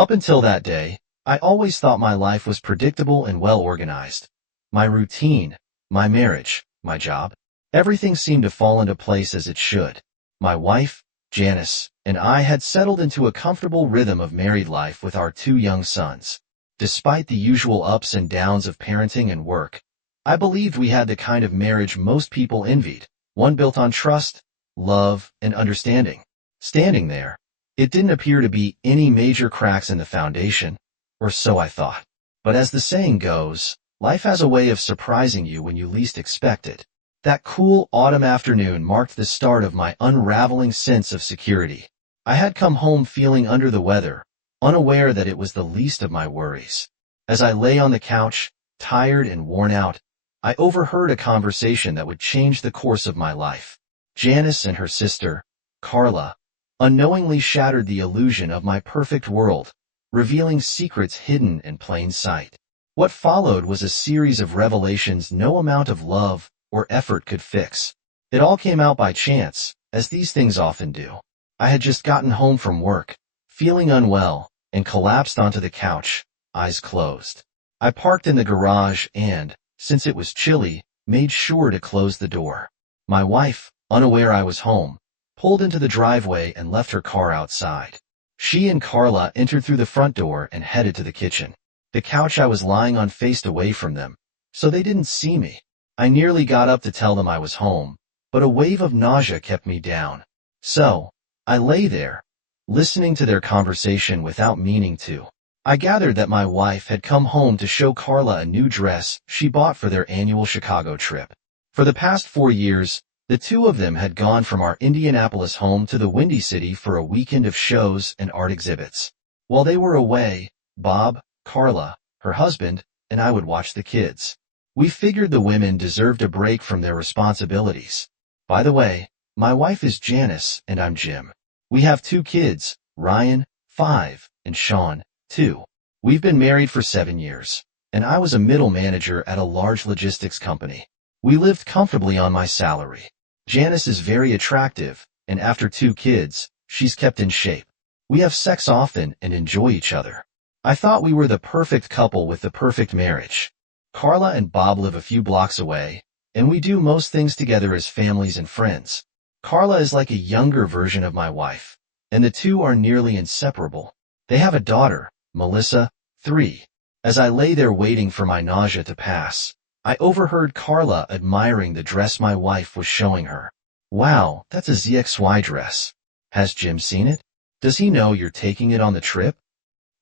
Up until that day, I always thought my life was predictable and well organized. My routine, my marriage, my job, everything seemed to fall into place as it should. My wife, Janice, and I had settled into a comfortable rhythm of married life with our 2 young sons. Despite the usual ups and downs of parenting and work, I believed we had the kind of marriage most people envied, one built on trust, love, and understanding. Standing there, it didn't appear to be any major cracks in the foundation, or so I thought. But as the saying goes, life has a way of surprising you when you least expect it. That cool autumn afternoon marked the start of my unraveling sense of security. I had come home feeling under the weather, unaware that it was the least of my worries. As I lay on the couch, tired and worn out, I overheard a conversation that would change the course of my life. Janice and her sister, Carla, unknowingly shattered the illusion of my perfect world, revealing secrets hidden in plain sight. What followed was a series of revelations no amount of love or effort could fix. It all came out by chance, as these things often do. I had just gotten home from work, feeling unwell, and collapsed onto the couch, eyes closed. I parked in the garage and, since it was chilly, made sure to close the door. My wife, unaware I was home, pulled into the driveway and left her car outside. She and Carla entered through the front door and headed to the kitchen. The couch I was lying on faced away from them, so they didn't see me. I nearly got up to tell them I was home, but a wave of nausea kept me down. So, I lay there, listening to their conversation without meaning to. I gathered that my wife had come home to show Carla a new dress she bought for their annual Chicago trip. For the past 4 years, the two of them had gone from our Indianapolis home to the Windy City for a weekend of shows and art exhibits. While they were away, Bob, Carla, her husband, and I would watch the kids. We figured the women deserved a break from their responsibilities. By the way, my wife is Janice and I'm Jim. We have 2 kids, Ryan, 5, and Sean, 2. We've been married for 7 years, and I was a middle manager at a large logistics company. We lived comfortably on my salary. Janice is very attractive, and after 2 kids, she's kept in shape. We have sex often and enjoy each other. I thought we were the perfect couple with the perfect marriage. Carla and Bob live a few blocks away, and we do most things together as families and friends. Carla is like a younger version of my wife, and the two are nearly inseparable. They have a daughter, Melissa, 3. As I lay there waiting for my nausea to pass, I overheard Carla admiring the dress my wife was showing her. Wow, that's a ZXY dress. Has Jim seen it? Does he know you're taking it on the trip?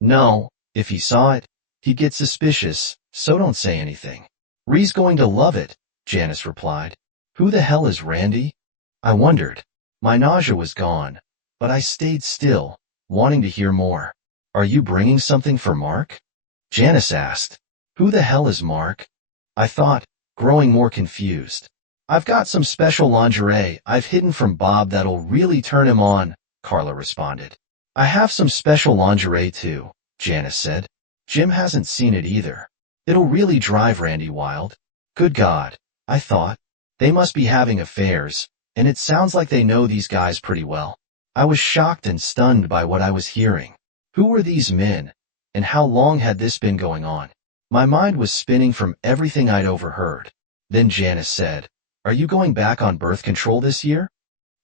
No, if he saw it, he'd get suspicious, so don't say anything. Ree's going to love it, Janice replied. Who the hell is Randy? I wondered. My nausea was gone, but I stayed still, wanting to hear more. Are you bringing something for Mark? Janice asked. Who the hell is Mark? I thought, growing more confused. I've got some special lingerie I've hidden from Bob that'll really turn him on, Carla responded. I have some special lingerie too, Janice said. Jim hasn't seen it either. It'll really drive Randy wild. Good God, I thought. They must be having affairs, and it sounds like they know these guys pretty well. I was shocked and stunned by what I was hearing. Who were these men, and how long had this been going on? My mind was spinning from everything I'd overheard. Then Janice said, Are you going back on birth control this year?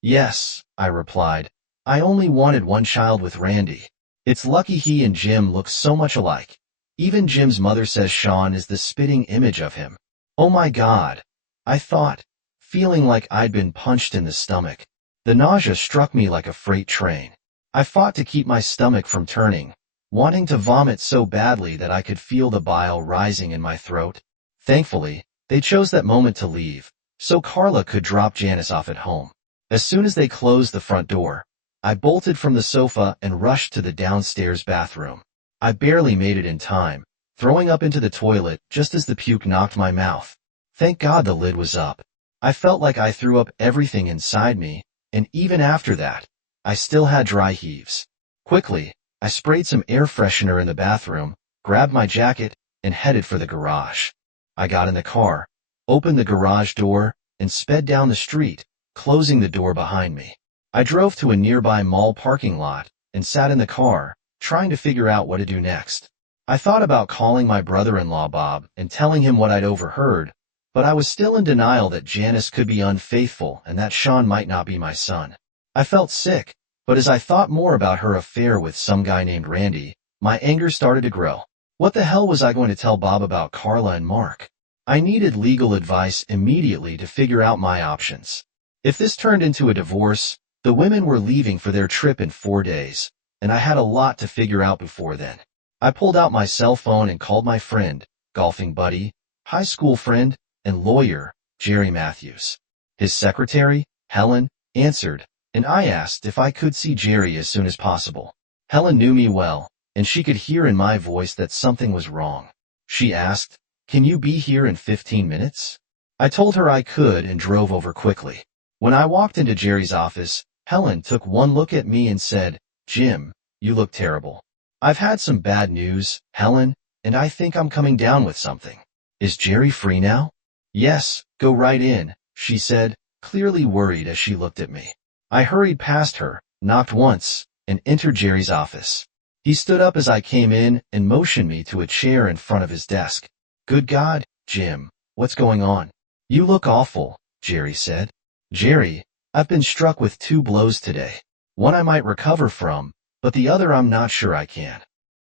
Yes, I replied. I only wanted 1 child with Randy. It's lucky he and Jim look so much alike. Even Jim's mother says Sean is the spitting image of him. Oh my God, I thought, feeling like I'd been punched in the stomach. The nausea struck me like a freight train. I fought to keep my stomach from turning, wanting to vomit so badly that I could feel the bile rising in my throat. Thankfully, they chose that moment to leave, so Carla could drop Janice off at home. As soon as they closed the front door, I bolted from the sofa and rushed to the downstairs bathroom. I barely made it in time, throwing up into the toilet just as the puke knocked my mouth. Thank God the lid was up. I felt like I threw up everything inside me, and even after that, I still had dry heaves. Quickly, I sprayed some air freshener in the bathroom, grabbed my jacket, and headed for the garage. I got in the car, opened the garage door, and sped down the street, closing the door behind me. I drove to a nearby mall parking lot and sat in the car, trying to figure out what to do next. I thought about calling my brother-in-law Bob and telling him what I'd overheard, but I was still in denial that Janice could be unfaithful and that Sean might not be my son. I felt sick, but as I thought more about her affair with some guy named Randy, my anger started to grow. What the hell was I going to tell Bob about Carla and Mark? I needed legal advice immediately to figure out my options. If this turned into a divorce, the women were leaving for their trip in 4 days, and I had a lot to figure out before then. I pulled out my cell phone and called my friend, golfing buddy, high school friend, and lawyer, Jerry Matthews. His secretary, Helen, answered, and I asked if I could see Jerry as soon as possible. Helen knew me well, and she could hear in my voice that something was wrong. She asked, "Can you be here in 15 minutes?" I told her I could and drove over quickly. When I walked into Jerry's office, Helen took one look at me and said, "Jim, you look terrible." "I've had some bad news, Helen, and I think I'm coming down with something." "Is Jerry free now?" "Yes, go right in," she said, clearly worried as she looked at me. I hurried past her, knocked once, and entered Jerry's office. He stood up as I came in and motioned me to a chair in front of his desk. "Good God, Jim, what's going on?" "You look awful," Jerry said. "Jerry, I've been struck with 2 blows today. One I might recover from, but the other I'm not sure I can."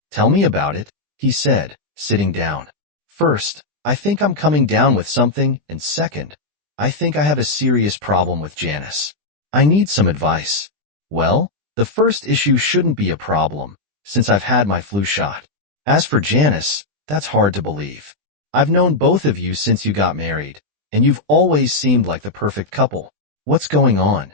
"Tell me about it," he said, sitting down. "First, I think I'm coming down with something, and second, I think I have a serious problem with Janice. I need some advice." "Well, the first issue shouldn't be a problem, since I've had my flu shot. As for Janice, that's hard to believe. I've known both of you since you got married, and you've always seemed like the perfect couple. What's going on?"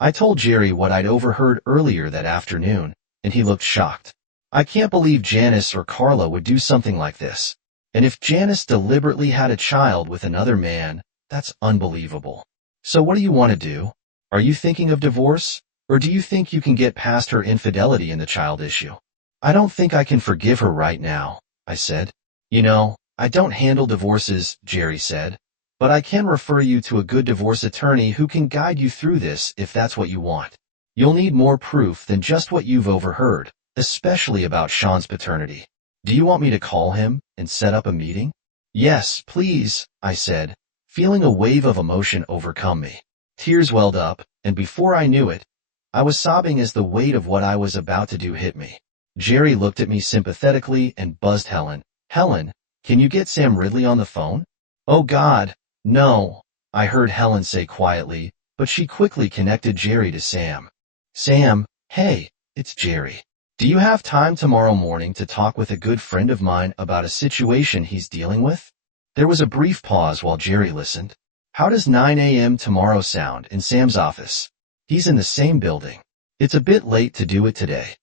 I told Jerry what I'd overheard earlier that afternoon, and he looked shocked. "I can't believe Janice or Carla would do something like this. And if Janice deliberately had a child with another man, that's unbelievable. So what do you want to do? Are you thinking of divorce, or do you think you can get past her infidelity and the child issue?" "I don't think I can forgive her right now," I said. "You know, I don't handle divorces," Jerry said, "but I can refer you to a good divorce attorney who can guide you through this if that's what you want. You'll need more proof than just what you've overheard, especially about Sean's paternity. Do you want me to call him and set up a meeting?" "Yes, please," I said, feeling a wave of emotion overcome me. Tears welled up, and before I knew it, I was sobbing as the weight of what I was about to do hit me. Jerry looked at me sympathetically and buzzed Helen. "Helen, can you get Sam Ridley on the phone?" "Oh God, no," I heard Helen say quietly, but she quickly connected Jerry to Sam. "Sam, hey, it's Jerry. Do you have time tomorrow morning to talk with a good friend of mine about a situation he's dealing with?" There was a brief pause while Jerry listened. "How does 9 a.m. tomorrow sound in Sam's office? He's in the same building. It's a bit late to do it today."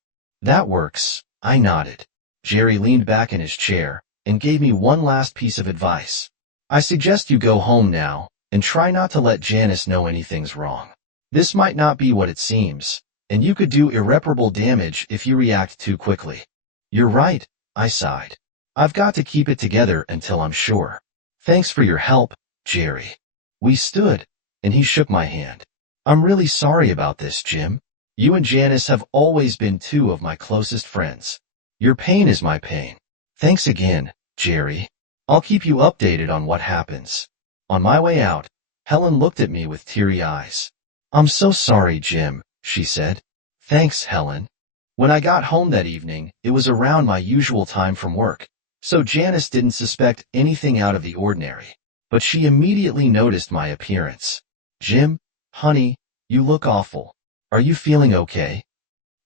"That works," I nodded. Jerry leaned back in his chair and gave me one last piece of advice. "I suggest you go home now and try not to let Janice know anything's wrong. This might not be what it seems, and you could do irreparable damage if you react too quickly." "You're right," I sighed. "I've got to keep it together until I'm sure. Thanks for your help, Jerry." We stood, and he shook my hand. "I'm really sorry about this, Jim. You and Janice have always been 2 of my closest friends. Your pain is my pain. Thanks again, Jerry. I'll keep you updated on what happens." On my way out, Helen looked at me with teary eyes. "I'm so sorry, Jim," she said. "Thanks, Helen." When I got home that evening, it was around my usual time from work, so Janice didn't suspect anything out of the ordinary. But she immediately noticed my appearance. "Jim, honey, you look awful. Are you feeling okay?"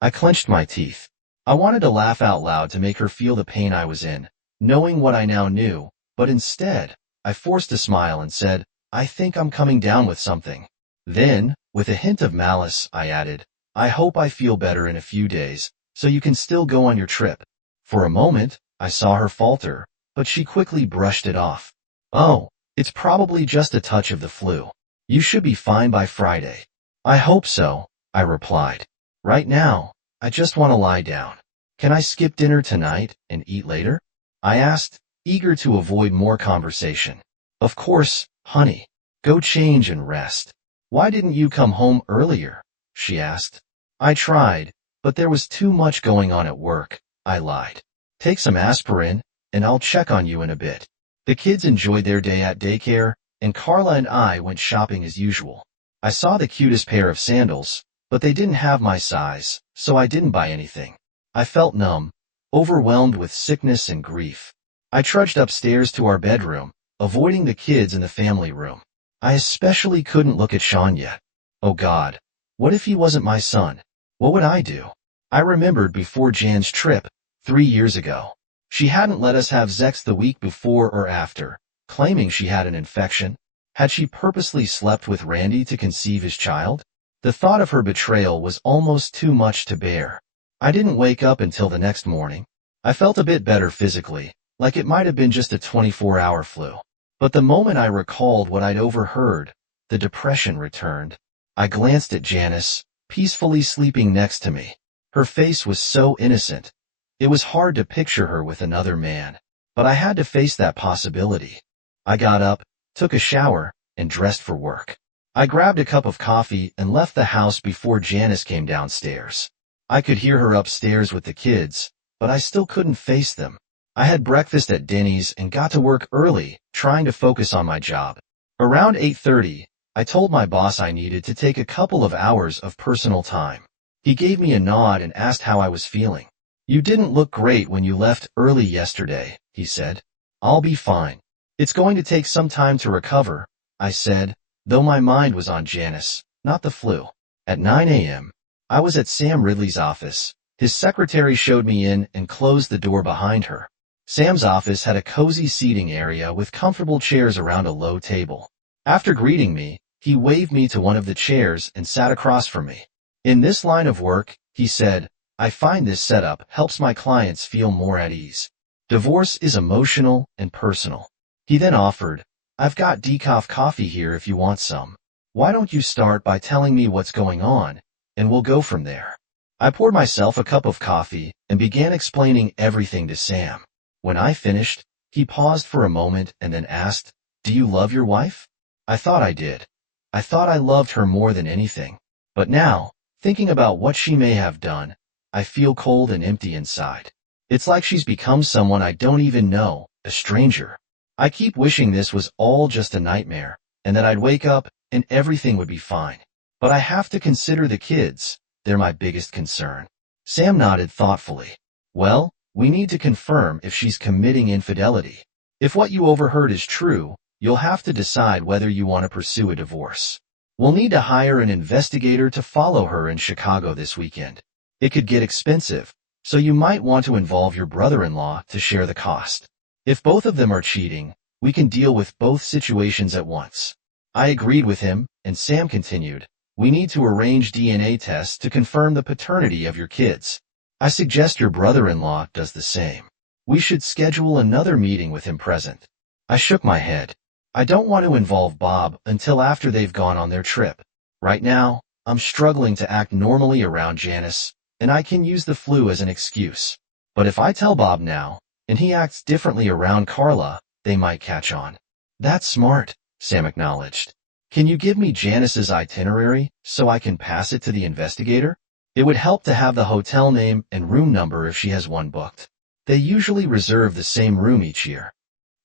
I clenched my teeth. I wanted to laugh out loud to make her feel the pain I was in, knowing what I now knew, but instead, I forced a smile and said, "I think I'm coming down with something." Then, with a hint of malice, I added, "I hope I feel better in a few days, so you can still go on your trip." For a moment, I saw her falter, but she quickly brushed it off. "Oh, it's probably just a touch of the flu. You should be fine by Friday." "I hope so," I replied. "Right now, I just want to lie down. Can I skip dinner tonight and eat later?" I asked, eager to avoid more conversation. "Of course, honey. Go change and rest." "Why didn't you come home earlier?" she asked. I tried, But there was too much going on at work, I lied. Take some aspirin, and I'll check on you in a bit. The kids enjoyed their day at daycare, and Carla and I went shopping as usual. I saw the cutest pair of sandals, but they didn't have my size, so I didn't buy anything. I felt numb, overwhelmed with sickness and grief. I trudged upstairs to our bedroom, avoiding the kids in the family room. I especially couldn't look at Sean yet. Oh God, what if he wasn't my son? What would I do? I remembered before Jan's trip, 3 years ago. She hadn't let us have sex the week before or after, claiming she had an infection. Had she purposely slept with Randy to conceive his child? The thought of her betrayal was almost too much to bear. I didn't wake up until the next morning. I felt a bit better physically, like it might have been just a 24-hour flu. But the moment I recalled what I'd overheard, the depression returned. I glanced at Janice, peacefully sleeping next to me. Her face was so innocent. It was hard to picture her with another man, but I had to face that possibility. I got up, took a shower, and dressed for work. I grabbed a cup of coffee and left the house before Janice came downstairs. I could hear her upstairs with the kids, but I still couldn't face them. I had breakfast at Denny's and got to work early, trying to focus on my job. Around 8:30, I told my boss I needed to take a couple of hours of personal time. He gave me a nod and asked how I was feeling. You didn't look great when you left early yesterday, he said. I'll be fine. It's going to take some time to recover, I said, though my mind was on Janice, not the flu. At 9 a.m., I was at Sam Ridley's office. His secretary showed me in and closed the door behind her. Sam's office had a cozy seating area with comfortable chairs around a low table. After greeting me, he waved me to one of the chairs and sat across from me. In this line of work, he said, I find this setup helps my clients feel more at ease. Divorce is emotional and personal. He then offered, I've got decaf coffee here if you want some. Why don't you start by telling me what's going on, and we'll go from there. I poured myself a cup of coffee and began explaining everything to Sam. When I finished, he paused for a moment and then asked, Do you love your wife? I thought I did. I thought I loved her more than anything. But now, thinking about what she may have done, I feel cold and empty inside. It's like she's become someone I don't even know, a stranger. I keep wishing this was all just a nightmare, and that I'd wake up and everything would be fine. But I have to consider the kids. They're my biggest concern. Sam nodded thoughtfully. Well, we need to confirm if she's committing infidelity. If what you overheard is true, you'll have to decide whether you want to pursue a divorce. We'll need to hire an investigator to follow her in Chicago this weekend. It could get expensive, so you might want to involve your brother-in-law to share the cost. If both of them are cheating, we can deal with both situations at once. I agreed with him, and Sam continued, We need to arrange DNA tests to confirm the paternity of your kids. I suggest your brother-in-law does the same. We should schedule another meeting with him present. I shook my head. I don't want to involve Bob until after they've gone on their trip. Right now, I'm struggling to act normally around Janice, and I can use the flu as an excuse. But if I tell Bob now, and he acts differently around Carla, they might catch on. That's smart, Sam acknowledged. Can you give me Janice's itinerary so I can pass it to the investigator? It would help to have the hotel name and room number if she has one booked. They usually reserve the same room each year.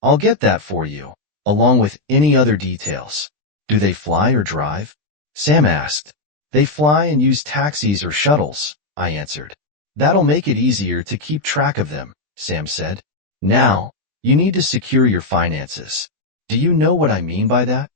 I'll get that for you, along with any other details. Do they fly or drive? Sam asked. They fly and use taxis or shuttles, I answered. That'll make it easier to keep track of them, Sam said. Now, you need to secure your finances. Do you know what I mean by that?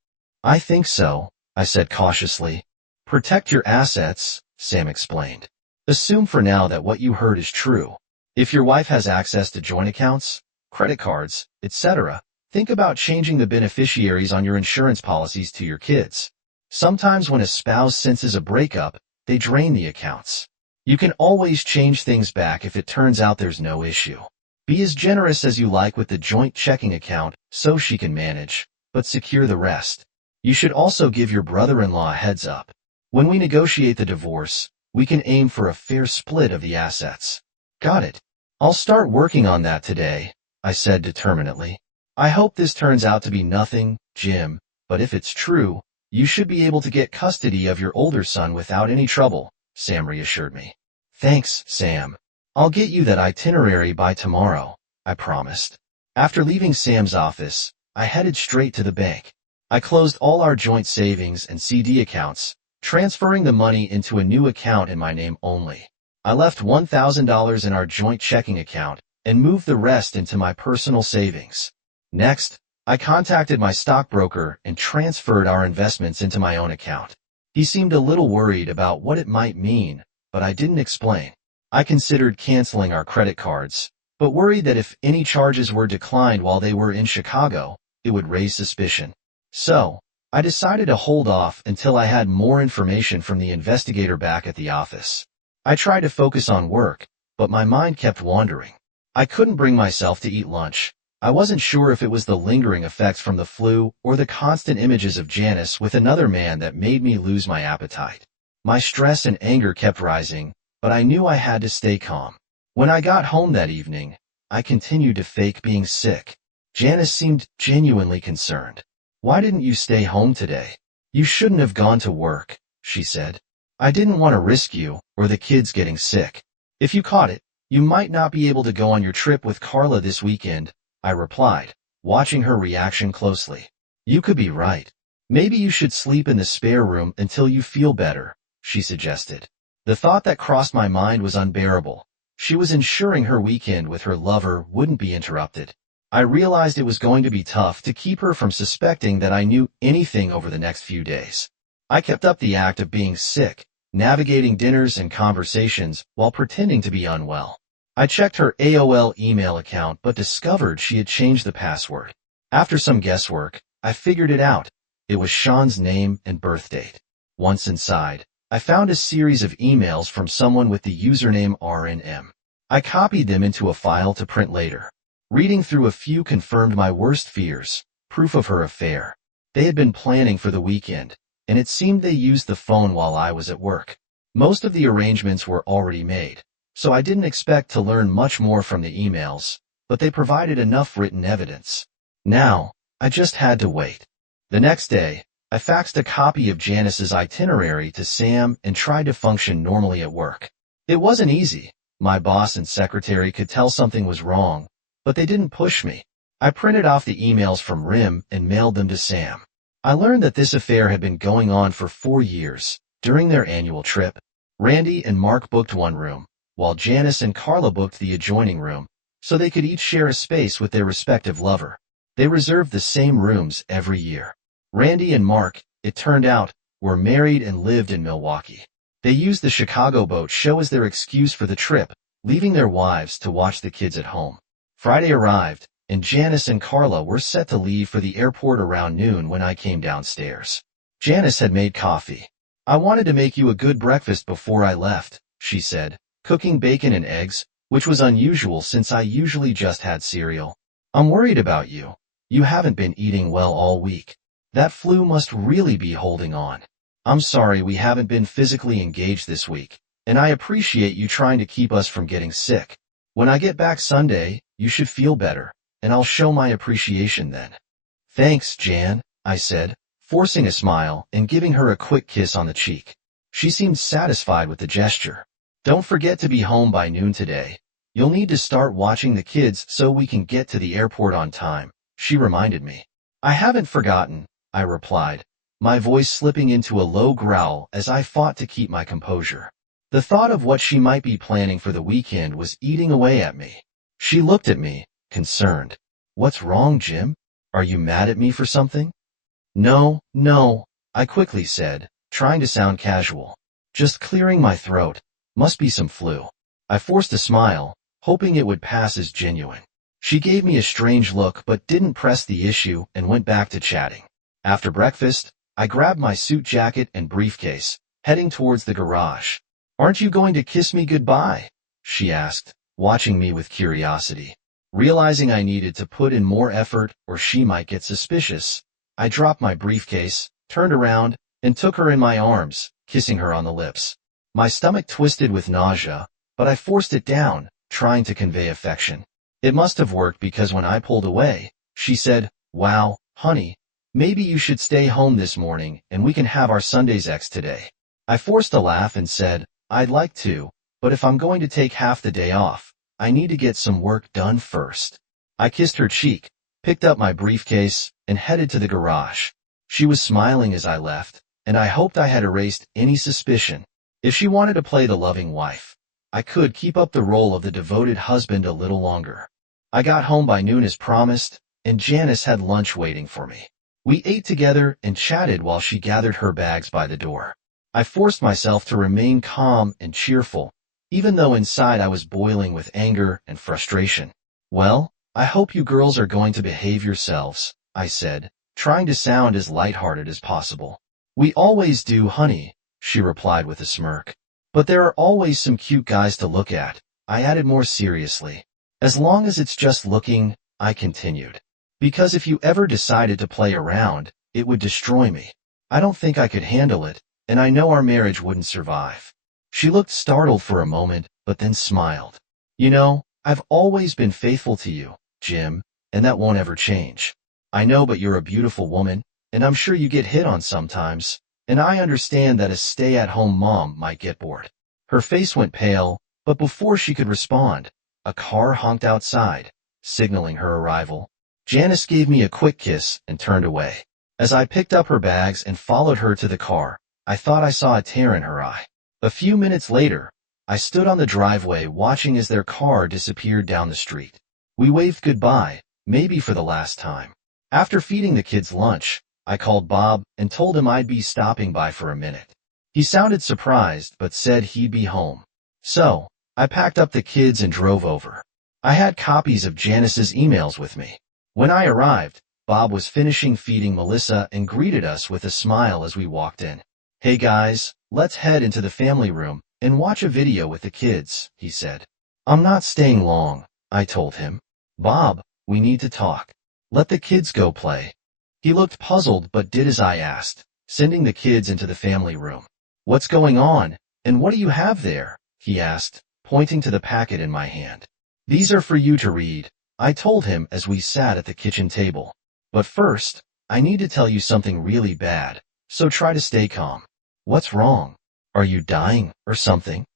I think so, I said cautiously. Protect your assets, Sam explained. Assume for now that what you heard is true. If your wife has access to joint accounts, credit cards, etc., think about changing the beneficiaries on your insurance policies to your kids. Sometimes when a spouse senses a breakup, they drain the accounts. You can always change things back if it turns out there's no issue. Be as generous as you like with the joint checking account so she can manage, but secure the rest. You should also give your brother-in-law a heads up. When we negotiate the divorce, we can aim for a fair split of the assets. Got it. I'll start working on that today, I said determinedly. I hope this turns out to be nothing, Jim, but if it's true, you should be able to get custody of your older son without any trouble, Sam reassured me. Thanks, Sam. I'll get you that itinerary by tomorrow, I promised. After leaving Sam's office, I headed straight to the bank. I closed all our joint savings and CD accounts, transferring the money into a new account in my name only. I left $1,000 in our joint checking account and moved the rest into my personal savings. Next, I contacted my stockbroker and transferred our investments into my own account. He seemed a little worried about what it might mean, but I didn't explain. I considered canceling our credit cards, but worried that if any charges were declined while they were in Chicago, it would raise suspicion. So, I decided to hold off until I had more information from the investigator back at the office. I tried to focus on work, but my mind kept wandering. I couldn't bring myself to eat lunch. I wasn't sure if it was the lingering effects from the flu or the constant images of Janice with another man that made me lose my appetite. My stress and anger kept rising, but I knew I had to stay calm. When I got home that evening, I continued to fake being sick. Janice seemed genuinely concerned. "Why didn't you stay home today? You shouldn't have gone to work," she said. "I didn't want to risk you or the kids getting sick. If you caught it, you might not be able to go on your trip with Carla this weekend," I replied, watching her reaction closely. "You could be right. Maybe you should sleep in the spare room until you feel better," she suggested. The thought that crossed my mind was unbearable. She was ensuring her weekend with her lover wouldn't be interrupted. I realized it was going to be tough to keep her from suspecting that I knew anything over the next few days. I kept up the act of being sick, navigating dinners and conversations while pretending to be unwell. I checked her AOL email account but discovered she had changed the password. After some guesswork, I figured it out. It was Sean's name and birth date. Once inside, I found a series of emails from someone with the username RNM. I copied them into a file to print later. Reading through a few confirmed my worst fears, proof of her affair. They had been planning for the weekend, and it seemed they used the phone while I was at work. Most of the arrangements were already made, so I didn't expect to learn much more from the emails, but they provided enough written evidence. Now, I just had to wait. The next day, I faxed a copy of Janice's itinerary to Sam and tried to function normally at work. It wasn't easy. My boss and secretary could tell something was wrong, but they didn't push me. I printed off the emails from RIM and mailed them to Sam. I learned that this affair had been going on for 4 years. During their annual trip, Randy and Mark booked one room, while Janice and Carla booked the adjoining room, so they could each share a space with their respective lover. They reserved the same rooms every year. Randy and Mark, it turned out, were married and lived in Milwaukee. They used the Chicago boat show as their excuse for the trip, leaving their wives to watch the kids at home. Friday arrived, and Janice and Carla were set to leave for the airport around noon when I came downstairs. Janice had made coffee. "I wanted to make you a good breakfast before I left," she said, cooking bacon and eggs, which was unusual since I usually just had cereal. "I'm worried about you. You haven't been eating well all week. That flu must really be holding on. I'm sorry we haven't been physically engaged this week, and I appreciate you trying to keep us from getting sick. When I get back Sunday, you should feel better, and I'll show my appreciation then." "Thanks, Jan," I said, forcing a smile and giving her a quick kiss on the cheek. She seemed satisfied with the gesture. "Don't forget to be home by noon today. You'll need to start watching the kids so we can get to the airport on time," she reminded me. "I haven't forgotten," I replied, my voice slipping into a low growl as I fought to keep my composure. The thought of what she might be planning for the weekend was eating away at me. She looked at me, concerned. "What's wrong, Jim? Are you mad at me for something?" No, I quickly said, trying to sound casual. "Just clearing my throat. Must be some flu." I forced a smile, hoping it would pass as genuine. She gave me a strange look but didn't press the issue and went back to chatting. After breakfast, I grabbed my suit jacket and briefcase, heading towards the garage. "Aren't you going to kiss me goodbye?" she asked, watching me with curiosity. Realizing I needed to put in more effort or she might get suspicious, I dropped my briefcase, turned around, and took her in my arms, kissing her on the lips. My stomach twisted with nausea, but I forced it down, trying to convey affection. It must have worked because when I pulled away, she said, "Wow, honey, maybe you should stay home this morning and we can have our Sunday's ex today." I forced a laugh and said, "I'd like to, but if I'm going to take half the day off, I need to get some work done first. I kissed her cheek, picked up my briefcase, and headed to the garage. She was smiling as I left, and I hoped I had erased any suspicion. If she wanted to play the loving wife, I could keep up the role of the devoted husband a little longer. I got home by noon as promised, and Janice had lunch waiting for me. We ate together and chatted while she gathered her bags by the door. I forced myself to remain calm and cheerful, even though inside I was boiling with anger and frustration. "Well, I hope you girls are going to behave yourselves," I said, trying to sound as lighthearted as possible. "We always do, honey," she replied with a smirk. "But there are always some cute guys to look at," I added more seriously. "As long as it's just looking," I continued. "Because if you ever decided to play around, it would destroy me. I don't think I could handle it, and I know our marriage wouldn't survive." She looked startled for a moment, but then smiled. "You know, I've always been faithful to you, Jim, and that won't ever change. I know, but you're a beautiful woman, and I'm sure you get hit on sometimes, and I understand that a stay-at-home mom might get bored." Her face went pale, but before she could respond, a car honked outside, signaling her arrival. Janice gave me a quick kiss and turned away. As I picked up her bags and followed her to the car, I thought I saw a tear in her eye. A few minutes later, I stood on the driveway watching as their car disappeared down the street. We waved goodbye, maybe for the last time. After feeding the kids lunch, I called Bob and told him I'd be stopping by for a minute. He sounded surprised but said he'd be home. So, I packed up the kids and drove over. I had copies of Janice's emails with me. When I arrived, Bob was finishing feeding Melissa and greeted us with a smile as we walked in. "Hey guys, let's head into the family room and watch a video with the kids," he said. "I'm not staying long," I told him. "Bob, we need to talk. Let the kids go play." He looked puzzled but did as I asked, sending the kids into the family room. "What's going on, and what do you have there?" he asked, pointing to the packet in my hand. "These are for you to read," I told him as we sat at the kitchen table. "But first, I need to tell you something really bad, so try to stay calm." "What's wrong? Are you dying or something?"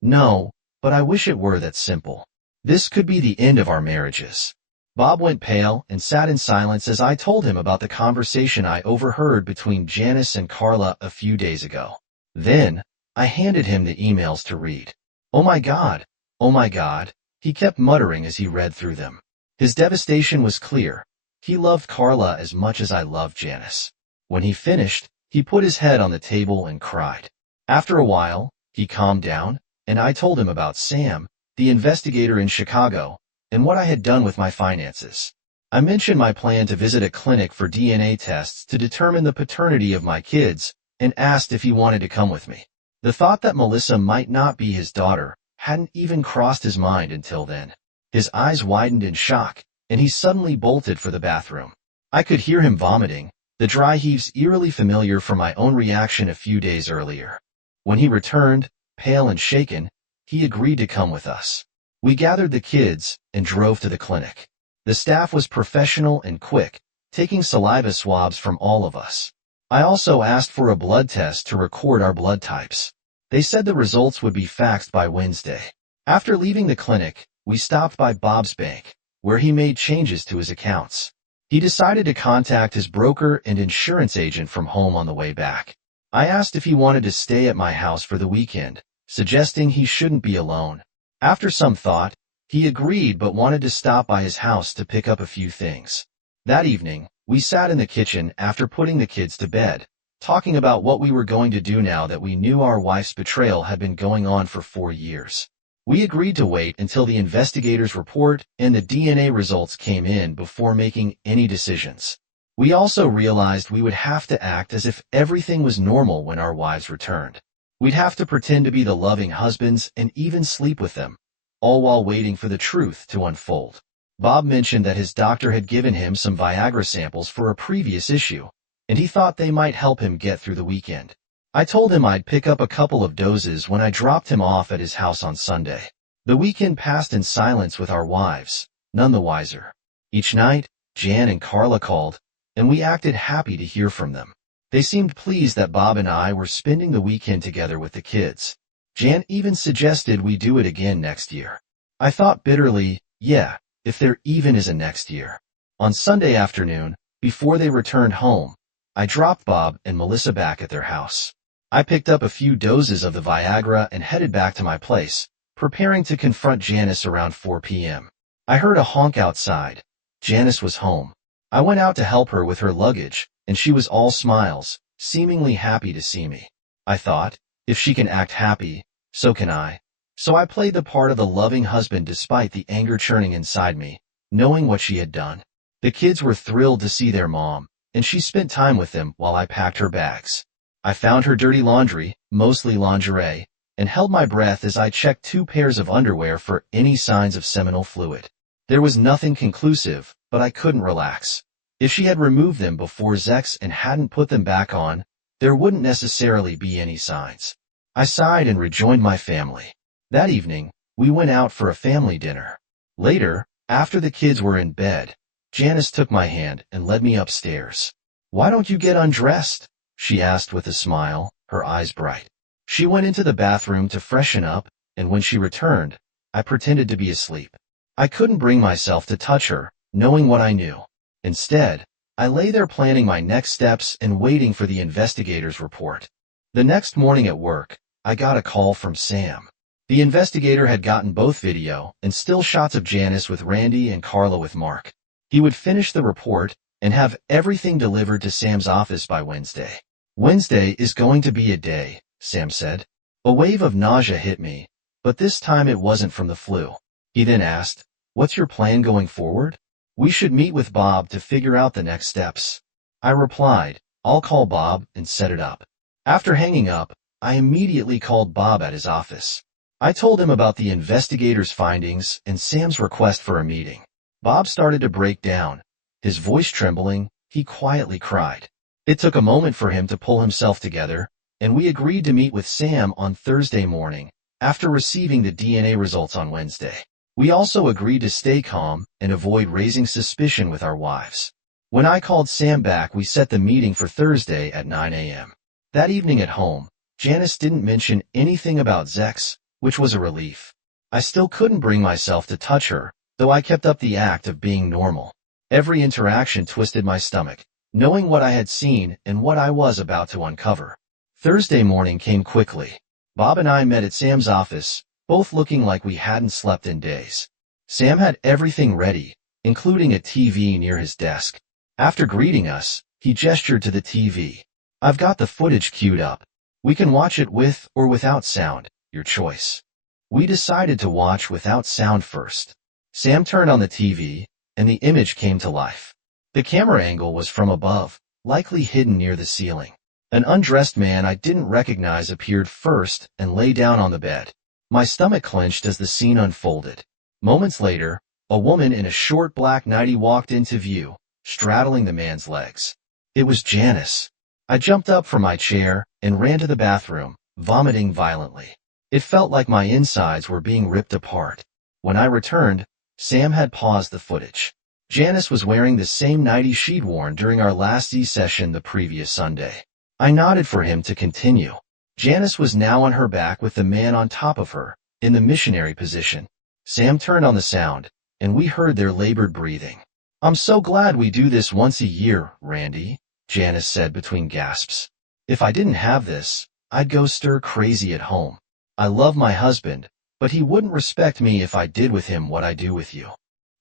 "No, but I wish it were that simple. This could be the end of our marriages." Bob went pale and sat in silence as I told him about the conversation I overheard between Janice and Carla a few days ago. Then, I handed him the emails to read. "Oh my God, oh my God," he kept muttering as he read through them. His devastation was clear. He loved Carla as much as I loved Janice. When he finished, he put his head on the table and cried. After a while, he calmed down, and I told him about Sam, the investigator in Chicago, and what I had done with my finances. I mentioned my plan to visit a clinic for DNA tests to determine the paternity of my kids, and asked if he wanted to come with me. The thought that Melissa might not be his daughter hadn't even crossed his mind until then. His eyes widened in shock, and he suddenly bolted for the bathroom. I could hear him vomiting, the dry heaves eerily familiar from my own reaction a few days earlier. When he returned, pale and shaken, he agreed to come with us. We gathered the kids and drove to the clinic. The staff was professional and quick, taking saliva swabs from all of us. I also asked for a blood test to record our blood types. They said the results would be faxed by Wednesday. After leaving the clinic, we stopped by Bob's bank, where he made changes to his accounts. He decided to contact his broker and insurance agent from home on the way back. I asked if he wanted to stay at my house for the weekend, suggesting he shouldn't be alone. After some thought, he agreed but wanted to stop by his house to pick up a few things. That evening, we sat in the kitchen after putting the kids to bed, talking about what we were going to do now that we knew our wife's betrayal had been going on for 4 years. We agreed to wait until the investigators' report and the DNA results came in before making any decisions. We also realized we would have to act as if everything was normal when our wives returned. We'd have to pretend to be the loving husbands and even sleep with them, all while waiting for the truth to unfold. Bob mentioned that his doctor had given him some Viagra samples for a previous issue, and he thought they might help him get through the weekend. I told him I'd pick up a couple of doses when I dropped him off at his house on Sunday. The weekend passed in silence with our wives, none the wiser. Each night, Jan and Carla called, and we acted happy to hear from them. They seemed pleased that Bob and I were spending the weekend together with the kids. Jan even suggested we do it again next year. I thought bitterly, yeah, if there even is a next year. On Sunday afternoon, before they returned home, I dropped Bob and Melissa back at their house. I picked up a few doses of the Viagra and headed back to my place, preparing to confront Janice around 4 p.m. I heard a honk outside. Janice was home. I went out to help her with her luggage, and she was all smiles, seemingly happy to see me. I thought, if she can act happy, so can I. So I played the part of the loving husband despite the anger churning inside me, knowing what she had done. The kids were thrilled to see their mom, and she spent time with them while I packed her bags. I found her dirty laundry, mostly lingerie, and held my breath as I checked 2 pairs of underwear for any signs of seminal fluid. There was nothing conclusive, but I couldn't relax. If she had removed them before sex and hadn't put them back on, there wouldn't necessarily be any signs. I sighed and rejoined my family. That evening, we went out for a family dinner. Later, after the kids were in bed, Janice took my hand and led me upstairs. "Why don't you get undressed?" she asked with a smile, her eyes bright. She went into the bathroom to freshen up, and when she returned, I pretended to be asleep. I couldn't bring myself to touch her, knowing what I knew. Instead, I lay there planning my next steps and waiting for the investigator's report. The next morning at work, I got a call from Sam. The investigator had gotten both video and still shots of Janice with Randy and Carla with Mark. He would finish the report and have everything delivered to Sam's office by Wednesday. "Wednesday is going to be a day," Sam said. A wave of nausea hit me, but this time it wasn't from the flu. He then asked, "What's your plan going forward?" "We should meet with Bob to figure out the next steps." I replied, "I'll call Bob and set it up." After hanging up, I immediately called Bob at his office. I told him about the investigator's findings and Sam's request for a meeting. Bob started to break down. His voice trembling, he quietly cried. It took a moment for him to pull himself together, and we agreed to meet with Sam on Thursday morning, after receiving the DNA results on Wednesday. We also agreed to stay calm and avoid raising suspicion with our wives. When I called Sam back, we set the meeting for Thursday at 9 a.m. That evening at home, Janice didn't mention anything about Zex, which was a relief. I still couldn't bring myself to touch her, though I kept up the act of being normal. Every interaction twisted my stomach, knowing what I had seen and what I was about to uncover. Thursday morning came quickly. Bob and I met at Sam's office, both looking like we hadn't slept in days. Sam had everything ready, including a TV near his desk. After greeting us, he gestured to the TV. "I've got the footage queued up. We can watch it with or without sound, your choice." We decided to watch without sound first. Sam turned on the TV, and the image came to life. The camera angle was from above, likely hidden near the ceiling. An undressed man I didn't recognize appeared first and lay down on the bed. My stomach clenched as the scene unfolded. Moments later, a woman in a short black nightie walked into view, straddling the man's legs. It was Janice. I jumped up from my chair and ran to the bathroom, vomiting violently. It felt like my insides were being ripped apart. When I returned, Sam had paused the footage. Janice was wearing the same nightie she'd worn during our last Z-session the previous Sunday. I nodded for him to continue. Janice was now on her back with the man on top of her, in the missionary position. Sam turned on the sound, and we heard their labored breathing. "I'm so glad we do this once a year, Randy," Janice said between gasps. "If I didn't have this, I'd go stir crazy at home. I love my husband, but he wouldn't respect me if I did with him what I do with you."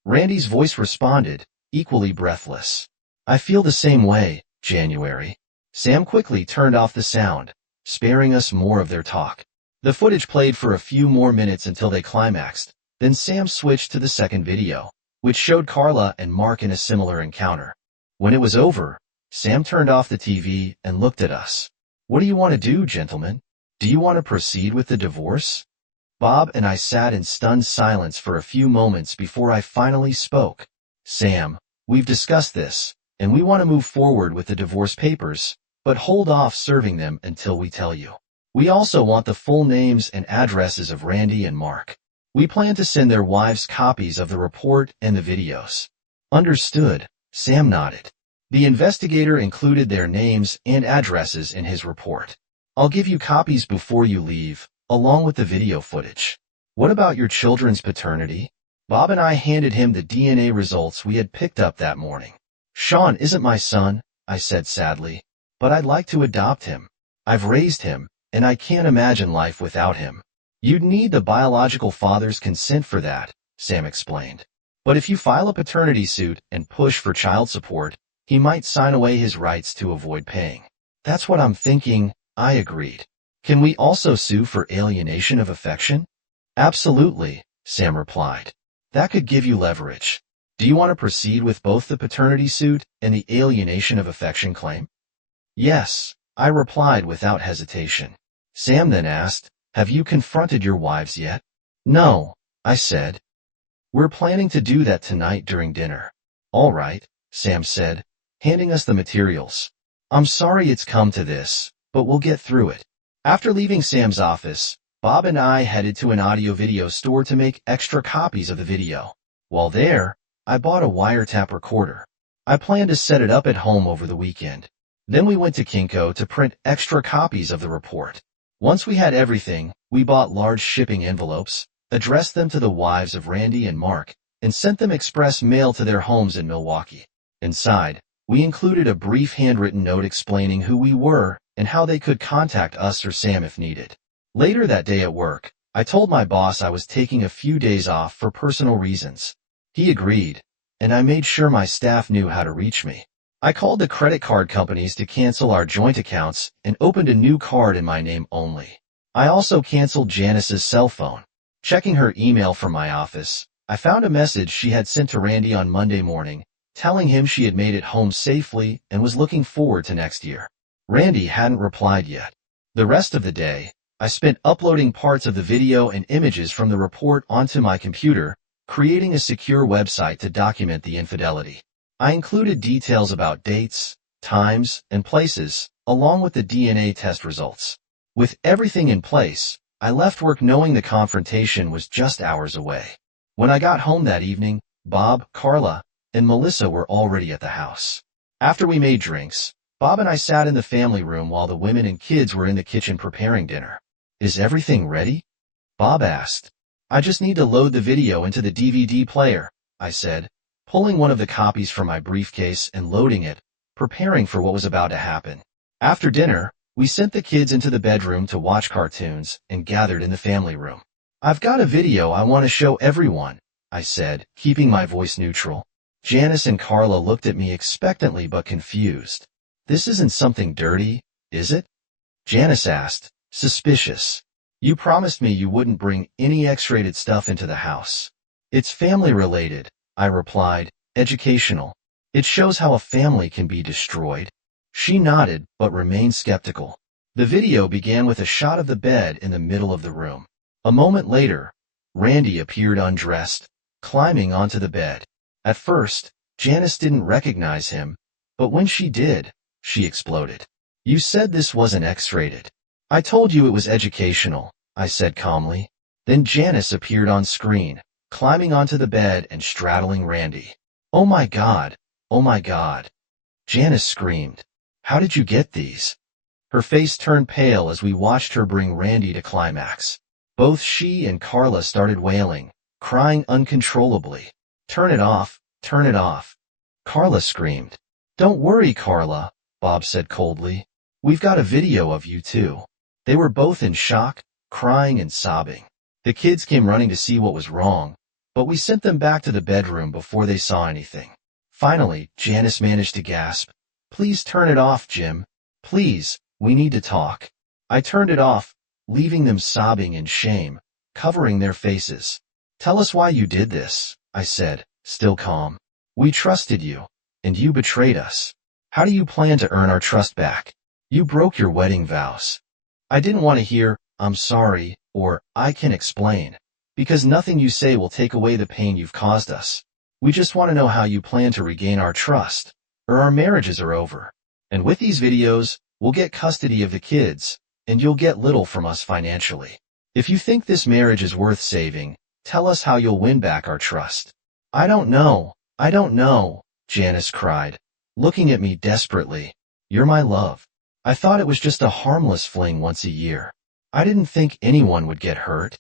Randy's voice responded, equally breathless. "I feel the same way, January." Sam quickly turned off the sound, sparing us more of their talk. The footage played for a few more minutes until they climaxed, then Sam switched to the second video, which showed Carla and Mark in a similar encounter. When it was over, Sam turned off the TV and looked at us. "What do you want to do, gentlemen? Do you want to proceed with the divorce?" Bob and I sat in stunned silence for a few moments before I finally spoke. "Sam, we've discussed this, and we want to move forward with the divorce papers, but hold off serving them until we tell you. We also want the full names and addresses of Randy and Mark. We plan to send their wives copies of the report and the videos." "Understood," Sam nodded. The investigator included their names and addresses in his report. "I'll give you copies before you leave, along with the video footage. What about your children's paternity? Bob and I handed him the DNA results we had picked up that morning. Sean isn't my son, I said sadly, but I'd like to adopt him. I've raised him, and I can't imagine life without him. You'd need the biological father's consent for that, Sam explained. But if you file a paternity suit and push for child support, he might sign away his rights to avoid paying. That's what I'm thinking, I agreed. Can we also sue for alienation of affection? Absolutely, Sam replied. That could give you leverage. Do you want to proceed with both the paternity suit and the alienation of affection claim? Yes, I replied without hesitation. Sam then asked, have you confronted your wives yet? No, I said. We're planning to do that tonight during dinner. All right, Sam said, handing us the materials. I'm sorry it's come to this, but we'll get through it. After leaving Sam's office, Bob and I headed to an audio-video store to make extra copies of the video. While there, I bought a wiretap recorder. I planned to set it up at home over the weekend. Then we went to Kinko to print extra copies of the report. Once we had everything, we bought large shipping envelopes, addressed them to the wives of Randy and Mark, and sent them express mail to their homes in Milwaukee. Inside, we included a brief handwritten note explaining who we were and how they could contact us or Sam if needed. Later that day at work, I told my boss I was taking a few days off for personal reasons. He agreed, and I made sure my staff knew how to reach me. I called the credit card companies to cancel our joint accounts and opened a new card in my name only. I also canceled Janice's cell phone. Checking her email from my office, I found a message she had sent to Randy on Monday morning, telling him she had made it home safely and was looking forward to next year. Randy hadn't replied yet. The rest of the day, I spent uploading parts of the video and images from the report onto my computer, creating a secure website to document the infidelity. I included details about dates, times, and places, along with the DNA test results. With everything in place, I left work knowing the confrontation was just hours away. When I got home that evening, Bob, Carla, and Melissa were already at the house. After we made drinks, Bob and I sat in the family room while the women and kids were in the kitchen preparing dinner. Is everything ready? Bob asked. I just need to load the video into the DVD player, I said, pulling one of the copies from my briefcase and loading it, preparing for what was about to happen. After dinner, we sent the kids into the bedroom to watch cartoons and gathered in the family room. I've got a video I want to show everyone, I said, keeping my voice neutral. Janice and Carla looked at me expectantly but confused. This isn't something dirty, is it? Janice asked, suspicious. You promised me you wouldn't bring any X-rated stuff into the house. It's family-related, I replied, educational. It shows how a family can be destroyed. She nodded but remained skeptical. The video began with a shot of the bed in the middle of the room. A moment later, Randy appeared undressed, climbing onto the bed. At first, Janice didn't recognize him, but when she did, she exploded. You said this wasn't X-rated. I told you it was educational, I said calmly. Then Janice appeared on screen, climbing onto the bed and straddling Randy. Oh my God, oh my God. Janice screamed. How did you get these? Her face turned pale as we watched her bring Randy to climax. Both she and Carla started wailing, crying uncontrollably. Turn it off, turn it off. Carla screamed. Don't worry, Carla, Bob said coldly. We've got a video of you too. They were both in shock, crying and sobbing. The kids came running to see what was wrong, but we sent them back to the bedroom before they saw anything. Finally, Janice managed to gasp. Please turn it off, Jim. Please, we need to talk. I turned it off, leaving them sobbing in shame, covering their faces. Tell us why you did this, I said, still calm. We trusted you, and you betrayed us. How do you plan to earn our trust back? You broke your wedding vows. I didn't want to hear, I'm sorry, or I can explain, because nothing you say will take away the pain you've caused us. We just want to know how you plan to regain our trust, or our marriages are over. And with these videos, we'll get custody of the kids, and you'll get little from us financially. If you think this marriage is worth saving, tell us how you'll win back our trust. I don't know, Janice cried, looking at me desperately. You're my love. I thought it was just a harmless fling once a year. I didn't think anyone would get hurt.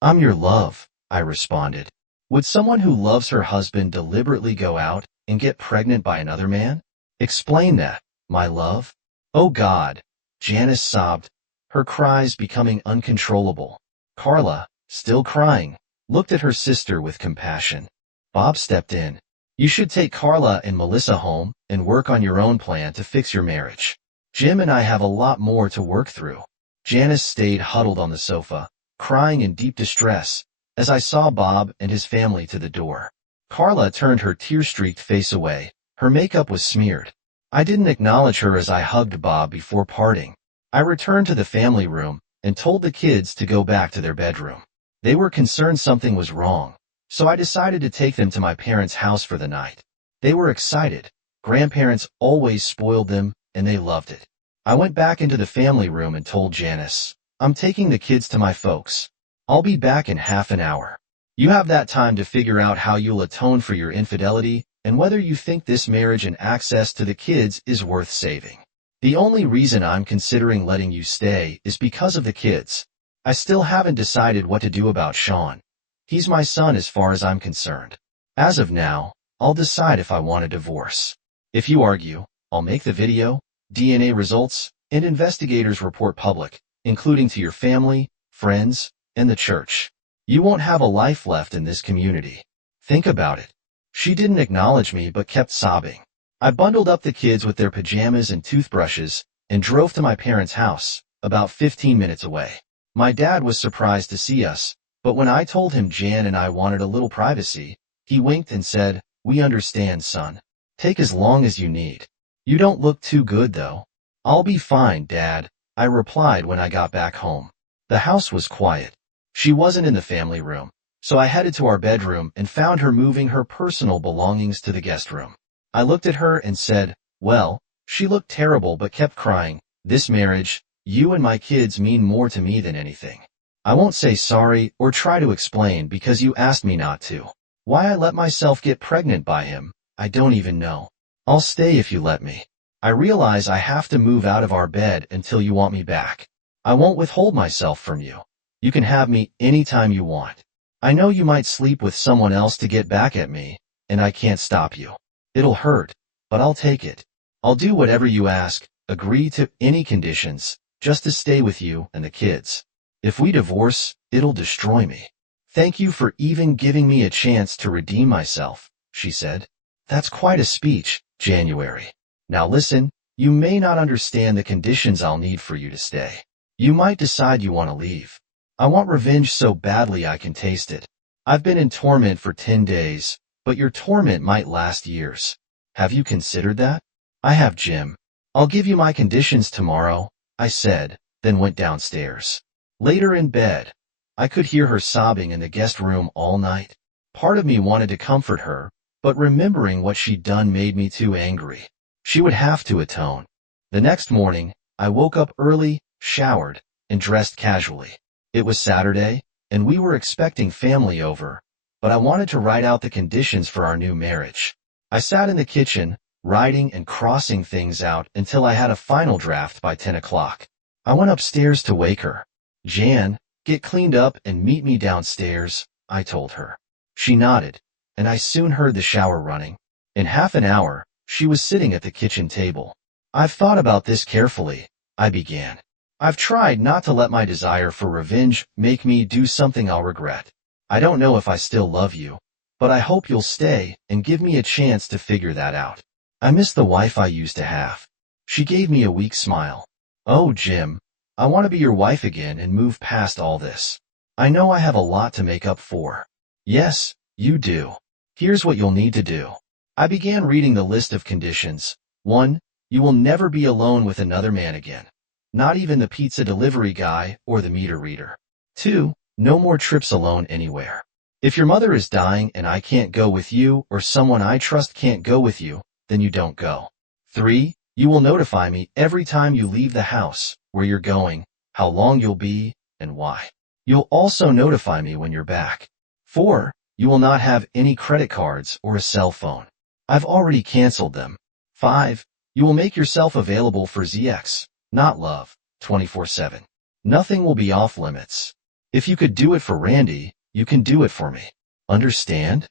I'm your love, I responded. Would someone who loves her husband deliberately go out and get pregnant by another man? Explain that, my love. Oh God, Janice sobbed, her cries becoming uncontrollable. Carla, still crying, looked at her sister with compassion. Bob stepped in. You should take Carla and Melissa home and work on your own plan to fix your marriage. Jim and I have a lot more to work through. Janice stayed huddled on the sofa, crying in deep distress, as I saw Bob and his family to the door. Carla turned her tear-streaked face away. Her makeup was smeared. I didn't acknowledge her as I hugged Bob before parting. I returned to the family room and told the kids to go back to their bedroom. They were concerned something was wrong, so I decided to take them to my parents' house for the night. They were excited. Grandparents always spoiled them, and they loved it. I went back into the family room and told Janice, I'm taking the kids to my folks. I'll be back in half an hour. You have that time to figure out how you'll atone for your infidelity and whether you think this marriage and access to the kids is worth saving. The only reason I'm considering letting you stay is because of the kids. I still haven't decided what to do about Sean. He's my son as far as I'm concerned. As of now, I'll decide if I want a divorce. If you argue, I'll make the video, DNA results, and investigators report public, including to your family, friends, and the church. You won't have a life left in this community. Think about it. She didn't acknowledge me but kept sobbing. I bundled up the kids with their pajamas and toothbrushes and drove to my parents' house, about 15 minutes away. My dad was surprised to see us, but when I told him Jan and I wanted a little privacy, he winked and said, We understand, son. Take as long as you need. You don't look too good, though. I'll be fine, Dad, I replied when I got back home. The house was quiet. She wasn't in the family room, so I headed to our bedroom and found her moving her personal belongings to the guest room. I looked at her and said, well, she looked terrible but kept crying. This marriage, you and my kids mean more to me than anything. I won't say sorry or try to explain because you asked me not to. Why I let myself get pregnant by him, I don't even know. I'll stay if you let me. I realize I have to move out of our bed until you want me back. I won't withhold myself from you. You can have me anytime you want. I know you might sleep with someone else to get back at me, and I can't stop you. It'll hurt, but I'll take it. I'll do whatever you ask, agree to any conditions, just to stay with you and the kids. If we divorce, it'll destroy me. Thank you for even giving me a chance to redeem myself, she said. That's quite a speech, January. Now listen, you may not understand the conditions I'll need for you to stay. You might decide you want to leave. I want revenge so badly I can taste it. I've been in torment for 10 days, but your torment might last years. Have you considered that? I have, Jim. I'll give you my conditions tomorrow, I said, then went downstairs. Later in bed, I could hear her sobbing in the guest room all night. Part of me wanted to comfort her, but remembering what she'd done made me too angry. She would have to atone. The next morning, I woke up early, showered, and dressed casually. It was Saturday, and we were expecting family over, but I wanted to write out the conditions for our new marriage. I sat in the kitchen, writing and crossing things out until I had a final draft by 10 o'clock. I went upstairs to wake her. Jan, get cleaned up and meet me downstairs, I told her. She nodded, and I soon heard the shower running. In half an hour, she was sitting at the kitchen table. I've thought about this carefully, I began. I've tried not to let my desire for revenge make me do something I'll regret. I don't know if I still love you, but I hope you'll stay and give me a chance to figure that out. I miss the wife I used to have. She gave me a weak smile. Oh, Jim, I want to be your wife again and move past all this. I know I have a lot to make up for. Yes, you do. Here's what you'll need to do. I began reading the list of conditions. 1. You will never be alone with another man again. Not even the pizza delivery guy or the meter reader. 2. No more trips alone anywhere. If your mother is dying and I can't go with you or someone I trust can't go with you, then you don't go. 3. You will notify me every time you leave the house, where you're going, how long you'll be, and why. You'll also notify me when you're back. 4. You will not have any credit cards or a cell phone. I've already canceled them. 5. You will make yourself available for ZX, not love, 24/7. Nothing will be off limits. If you could do it for Randy, you can do it for me. Understand?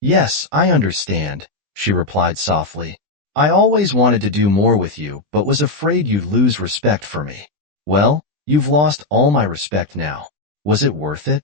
Yes, I understand, she replied softly. I always wanted to do more with you, but was afraid you'd lose respect for me. Well, you've lost all my respect now. Was it worth it?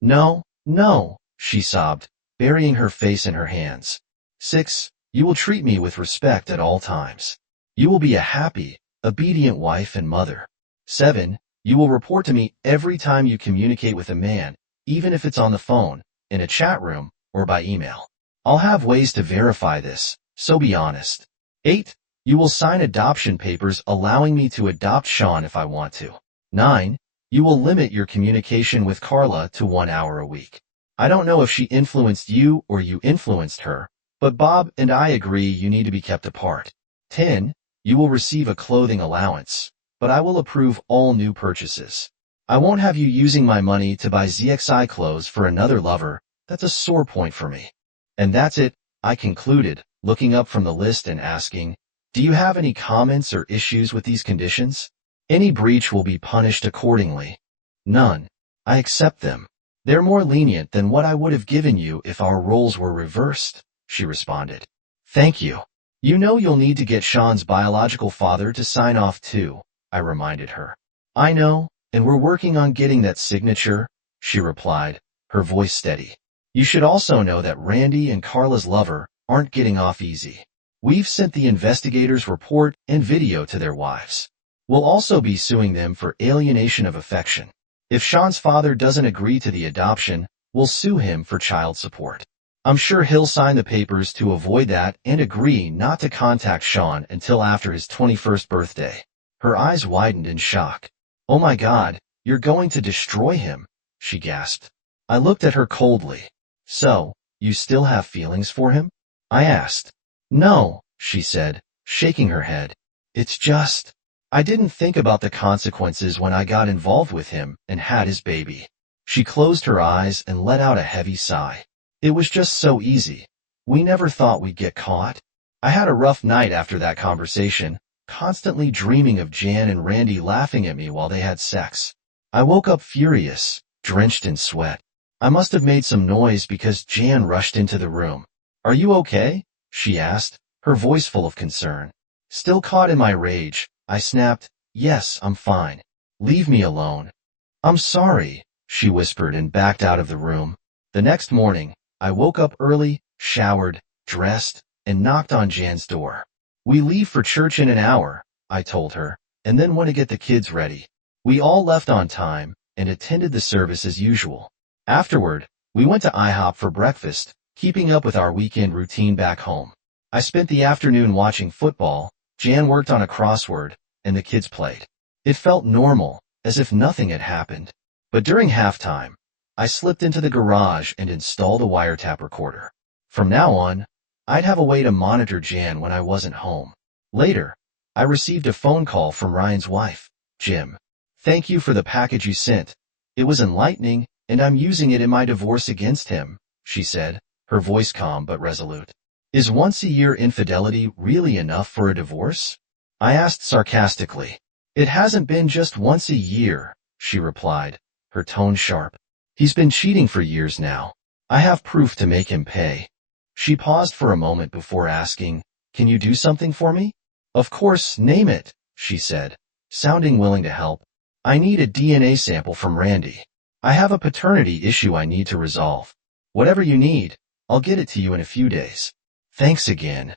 No, no, she sobbed, burying her face in her hands. 6. You will treat me with respect at all times. You will be a happy, obedient wife and mother. 7. You will report to me every time you communicate with a man, even if it's on the phone, in a chat room, or by email. I'll have ways to verify this, so be honest. 8. You will sign adoption papers allowing me to adopt Sean if I want to. 9. You will limit your communication with Carla to 1 hour a week. I don't know if she influenced you or you influenced her, but Bob and I agree you need to be kept apart. 10. You will receive a clothing allowance, but I will approve all new purchases. I won't have you using my money to buy ZXI clothes for another lover. That's a sore point for me. And that's it, I concluded, looking up from the list and asking, do you have any comments or issues with these conditions? Any breach will be punished accordingly. None. I accept them. They're more lenient than what I would have given you if our roles were reversed, she responded. Thank you. You know you'll need to get Sean's biological father to sign off too, I reminded her. I know, and we're working on getting that signature, she replied, her voice steady. You should also know that Randy and Carla's lover aren't getting off easy. We've sent the investigators' report and video to their wives. We'll also be suing them for alienation of affection. If Sean's father doesn't agree to the adoption, we'll sue him for child support. I'm sure he'll sign the papers to avoid that and agree not to contact Sean until after his 21st birthday. Her eyes widened in shock. Oh my God, you're going to destroy him, she gasped. I looked at her coldly. So, you still have feelings for him? I asked. No, she said, shaking her head. It's just, I didn't think about the consequences when I got involved with him and had his baby. She closed her eyes and let out a heavy sigh. It was just so easy. We never thought we'd get caught. I had a rough night after that conversation, constantly dreaming of Jan and Randy laughing at me while they had sex. I woke up furious, drenched in sweat. I must have made some noise because Jan rushed into the room. Are you okay? She asked, her voice full of concern. Still caught in my rage, I snapped, yes, I'm fine. Leave me alone. I'm sorry, she whispered and backed out of the room. The next morning, I woke up early, showered, dressed, and knocked on Jan's door. We leave for church in an hour, I told her, and then want to get the kids ready. We all left on time and attended the service as usual. Afterward, we went to IHOP for breakfast, keeping up with our weekend routine back home. I spent the afternoon watching football, Jan worked on a crossword, and the kids played. It felt normal, as if nothing had happened. But during halftime, I slipped into the garage and installed a wiretap recorder. From now on, I'd have a way to monitor Jan when I wasn't home. Later, I received a phone call from Ryan's wife, Jim. Thank you for the package you sent. It was enlightening, and I'm using it in my divorce against him, she said, her voice calm but resolute. Is once-a-year infidelity really enough for a divorce? I asked sarcastically. It hasn't been just once a year, she replied, her tone sharp. He's been cheating for years now. I have proof to make him pay. She paused for a moment before asking, can you do something for me? Of course, name it, she said, sounding willing to help. I need a DNA sample from Randy. I have a paternity issue I need to resolve. Whatever you need, I'll get it to you in a few days. Thanks again.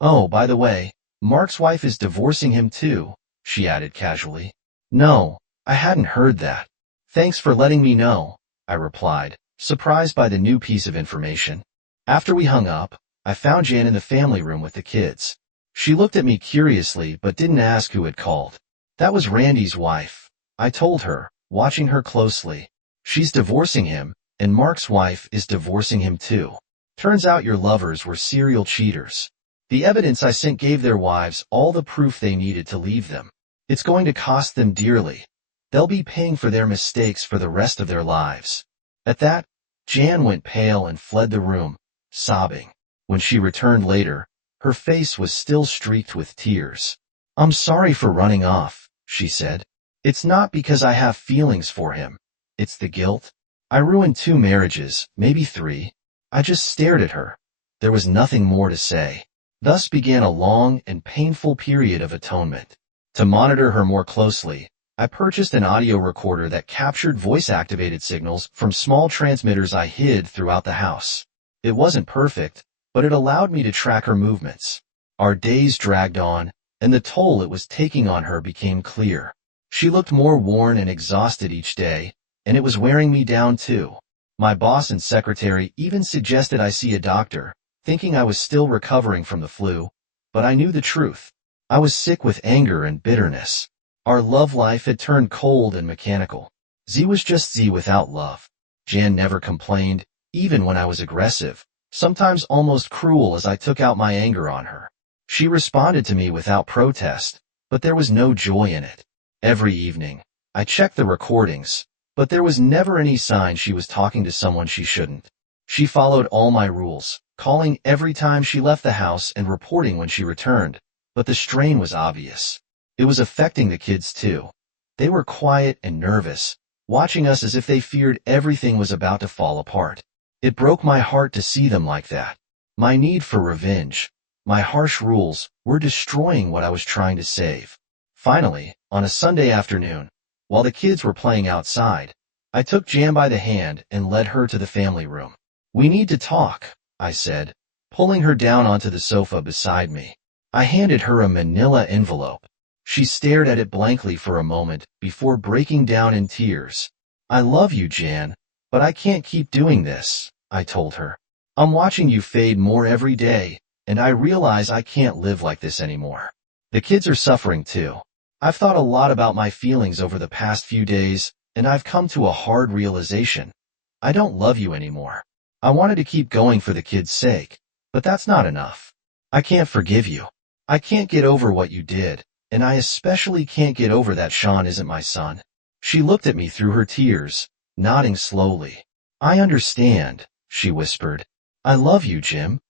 Oh, by the way, Mark's wife is divorcing him too, she added casually. No, I hadn't heard that. Thanks for letting me know, I replied, surprised by the new piece of information. After we hung up, I found Jan in the family room with the kids. She looked at me curiously but didn't ask who had called. That was Randy's wife, I told her, watching her closely. She's divorcing him, and Mark's wife is divorcing him too. Turns out your lovers were serial cheaters. The evidence I sent gave their wives all the proof they needed to leave them. It's going to cost them dearly. They'll be paying for their mistakes for the rest of their lives. At that, Jan went pale and fled the room, sobbing. When she returned later, her face was still streaked with tears. I'm sorry for running off, she said. It's not because I have feelings for him. It's the guilt. I ruined 2 marriages, maybe 3. I just stared at her. There was nothing more to say. Thus began a long and painful period of atonement. To monitor her more closely, I purchased an audio recorder that captured voice-activated signals from small transmitters I hid throughout the house. It wasn't perfect, but it allowed me to track her movements. Our days dragged on, and the toll it was taking on her became clear. She looked more worn and exhausted each day, and it was wearing me down too. My boss and secretary even suggested I see a doctor, thinking I was still recovering from the flu, but I knew the truth. I was sick with anger and bitterness. Our love life had turned cold and mechanical. Z was just Z without love. Jan never complained, even when I was aggressive, sometimes almost cruel as I took out my anger on her. She responded to me without protest, but there was no joy in it. Every evening, I checked the recordings, but there was never any sign she was talking to someone she shouldn't. She followed all my rules, calling every time she left the house and reporting when she returned, but the strain was obvious. It was affecting the kids too. They were quiet and nervous, watching us as if they feared everything was about to fall apart. It broke my heart to see them like that. My need for revenge, my harsh rules, were destroying what I was trying to save. Finally, on a Sunday afternoon, while the kids were playing outside, I took Jan by the hand and led her to the family room. "We need to talk," I said, pulling her down onto the sofa beside me. I handed her a manila envelope. She stared at it blankly for a moment before breaking down in tears. "I love you, Jan, but I can't keep doing this," I told her. "I'm watching you fade more every day, and I realize I can't live like this anymore." The kids are suffering too. I've thought a lot about my feelings over the past few days, and I've come to a hard realization. I don't love you anymore. I wanted to keep going for the kids' sake, but that's not enough. I can't forgive you. I can't get over what you did, and I especially can't get over that Sean isn't my son. She looked at me through her tears, nodding slowly. "I understand," she whispered. "I love you, Jim."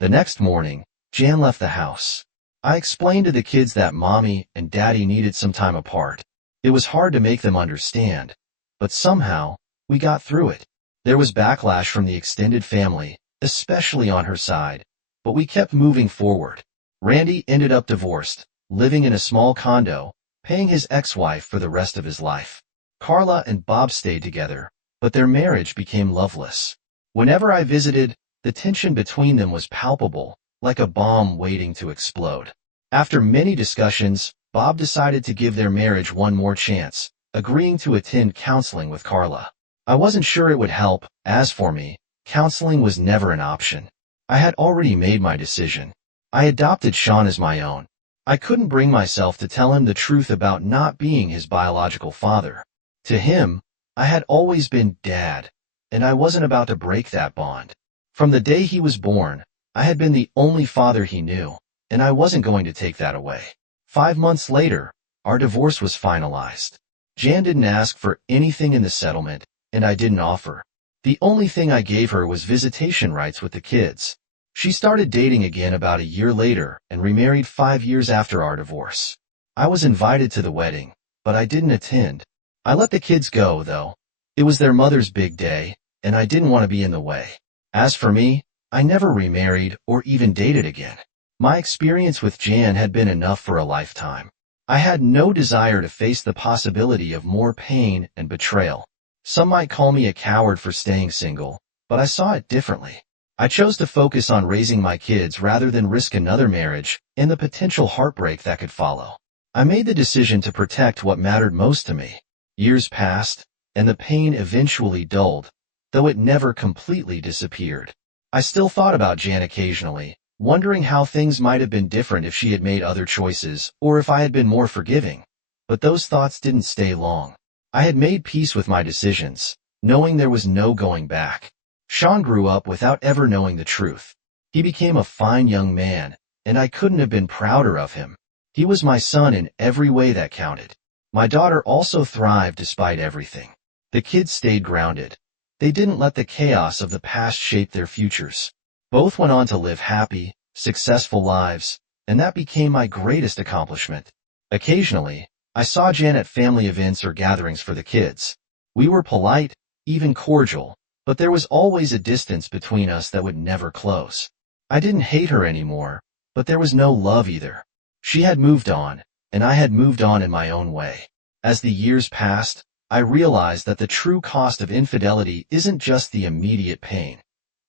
The next morning, Jan left the house. I explained to the kids that Mommy and Daddy needed some time apart. It was hard to make them understand, but somehow, we got through it. There was backlash from the extended family, especially on her side, but we kept moving forward. Randy ended up divorced, living in a small condo, paying his ex-wife for the rest of his life. Carla and Bob stayed together, but their marriage became loveless. Whenever I visited, the tension between them was palpable, like a bomb waiting to explode. After many discussions, Bob decided to give their marriage one more chance, agreeing to attend counseling with Carla. I wasn't sure it would help. As for me, counseling was never an option. I had already made my decision. I adopted Sean as my own. I couldn't bring myself to tell him the truth about not being his biological father. To him, I had always been Dad, and I wasn't about to break that bond. From the day he was born, I had been the only father he knew, and I wasn't going to take that away. 5 months later, our divorce was finalized. Jan didn't ask for anything in the settlement, and I didn't offer. The only thing I gave her was visitation rights with the kids. She started dating again about a year later and remarried 5 years after our divorce. I was invited to the wedding, but I didn't attend. I let the kids go, though. It was their mother's big day, and I didn't want to be in the way. As for me, I never remarried or even dated again. My experience with Jan had been enough for a lifetime. I had no desire to face the possibility of more pain and betrayal. Some might call me a coward for staying single, but I saw it differently. I chose to focus on raising my kids rather than risk another marriage and the potential heartbreak that could follow. I made the decision to protect what mattered most to me. Years passed, and the pain eventually dulled, though it never completely disappeared. I still thought about Jan occasionally, wondering how things might have been different if she had made other choices or if I had been more forgiving. But those thoughts didn't stay long. I had made peace with my decisions, knowing there was no going back. Sean grew up without ever knowing the truth. He became a fine young man, and I couldn't have been prouder of him. He was my son in every way that counted. My daughter also thrived despite everything. The kids stayed grounded. They didn't let the chaos of the past shape their futures. Both went on to live happy, successful lives, and that became my greatest accomplishment. Occasionally, I saw Jan at family events or gatherings for the kids. We were polite, even cordial, but there was always a distance between us that would never close. I didn't hate her anymore, but there was no love either. She had moved on, and I had moved on in my own way. As the years passed, I realized that the true cost of infidelity isn't just the immediate pain.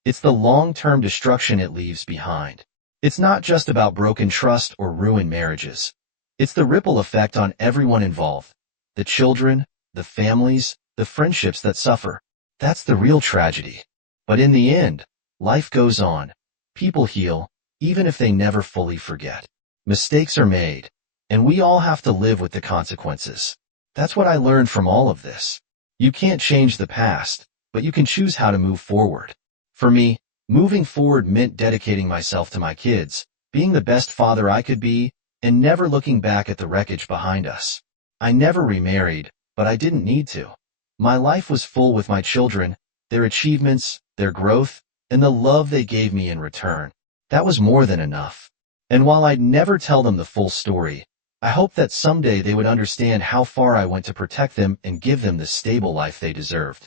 It's the long-term destruction it leaves behind. It's not just about broken trust or ruined marriages. It's the ripple effect on everyone involved. The children, the families, the friendships that suffer. That's the real tragedy. But in the end, life goes on. People heal, even if they never fully forget. Mistakes are made, and we all have to live with the consequences. That's what I learned from all of this. You can't change the past, but you can choose how to move forward. For me, moving forward meant dedicating myself to my kids, being the best father I could be, and never looking back at the wreckage behind us. I never remarried, but I didn't need to. My life was full with my children, their achievements, their growth, and the love they gave me in return. That was more than enough. And while I'd never tell them the full story, I hope that someday they would understand how far I went to protect them and give them the stable life they deserved.